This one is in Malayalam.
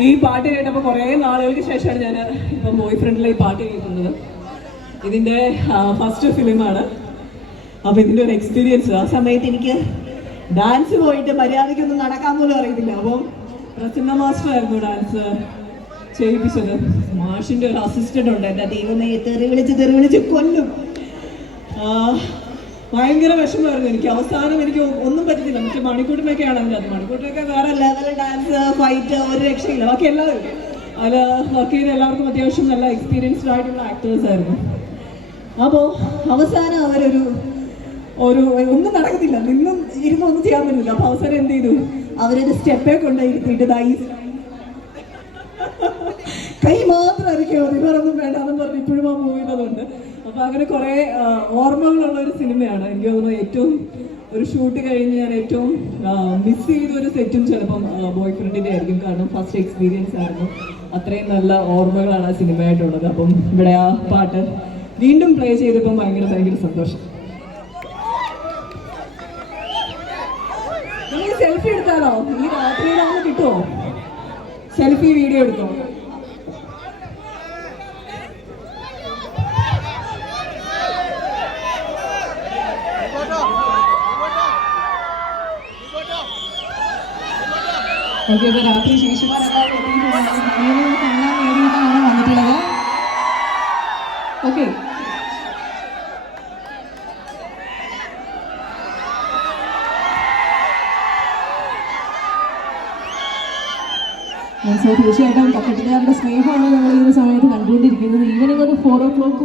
ഈ പാട്ട് കേട്ടപ്പോൾ കുറേ നാളുകൾക്ക് ശേഷമാണ് ഞാൻ ഇപ്പം ബോയ് ഫ്രണ്ടിലെ ഈ പാട്ട് കേൾക്കുന്നത്. ഇതിന്റെ ഫസ്റ്റ് ഫിലിമാണ് അപ്പോൾ ഇതിന്റെ ഒരു എക്സ്പീരിയൻസ് ആ സമയത്ത് എനിക്ക് ഡാൻസ് പോയിട്ട് മര്യാദയ്ക്കൊന്നും നടക്കാൻ പോലും അറിയത്തില്ല. അപ്പം പ്രസന്ന മാസ്റ്റർ ആയിരുന്നു ഡാൻസ് ചെയ്യിപ്പിച്ചത്. മാഷിന്റെ ഒരു അസിസ്റ്റന്റ് ഉണ്ട്. എന്റെ ദൈവമേ തെറി വിളിച്ച് തെറി വിളിച്ച് കൊല്ലും. ഭയങ്കര വിഷമമായിരുന്നു. എനിക്ക് അവസാനം എനിക്ക് ഒന്നും പറ്റത്തില്ല. മറ്റേ മണിക്കൂട്ടിനൊക്കെ അതിന്റെ അത്. മണിക്കൂട്ടിനൊക്കെ വേറെ ലെവൽ ഡാൻസ് ഫൈറ്റ് ഒരു രക്ഷയില്ല. ബാക്കി എല്ലാവരും. വർക്ക് ചെയ്ത എല്ലാവർക്കും അത്യാവശ്യം നല്ല എക്സ്പീരിയൻസ്ഡ് ആയിട്ടുള്ള ആക്ടേഴ്സ് ആയിരുന്നു. അപ്പോ അവസാനം അവരൊരു ഒരു ഒന്നും നടക്കത്തില്ല. നിന്നും ഇരുന്ന് ഒന്നും ചെയ്യാൻ പറ്റില്ല അപ്പോൾ അവസാനം എന്ത് ചെയ്തു? അവരൊരു സ്റ്റെപ്പേ കൊണ്ടായിരുത്തിട്ട് കൈ മാത്രം അരക്കോ മതി. വേണ്ട. ഇപ്പോഴും ആ മൂവിയിലുണ്ട് അപ്പൊ അങ്ങനെ കുറെ ഓർമ്മകളുള്ള ഒരു സിനിമയാണ്. എനിക്ക് തോന്നുന്നു ഏറ്റവും ഒരു ഷൂട്ട് കഴിഞ്ഞ് ഞാൻ ഏറ്റവും മിസ് ചെയ്ത ഒരു സെറ്റും ചിലപ്പം ബോയ് ഫ്രണ്ടിന്റെ ആയിരിക്കും. കാരണം ഫസ്റ്റ് എക്സ്പീരിയൻസ് ആയിരുന്നു. അത്രയും നല്ല ഓർമ്മകളാണ് ആ സിനിമയായിട്ടുള്ളത്. അപ്പം ഇവിടെ ആ പാട്ട് വീണ്ടും പ്ലേ ചെയ്തപ്പം ഭയങ്കര ഭയങ്കര സന്തോഷം. സെൽഫി എടുത്താലോ? ഈ രാത്രിയിലാവുമ്പോൾ കിട്ടുമോ സെൽഫി വീഡിയോ എടുത്തോ? അപ്പോൾ രാത്രി വേണ്ടിയിട്ടാണ് വന്നിട്ടുള്ളത്. ഓക്കെ സോ തീർച്ചയായിട്ടും അവരുടെ സ്നേഹമാണ് നമ്മൾ ഈ ഒരു സമയത്ത് കണ്ടുകൊണ്ടിരിക്കുന്നത്. ഈവനിങ് ഒരു ഫോർ ഓ ക്ലോക്ക്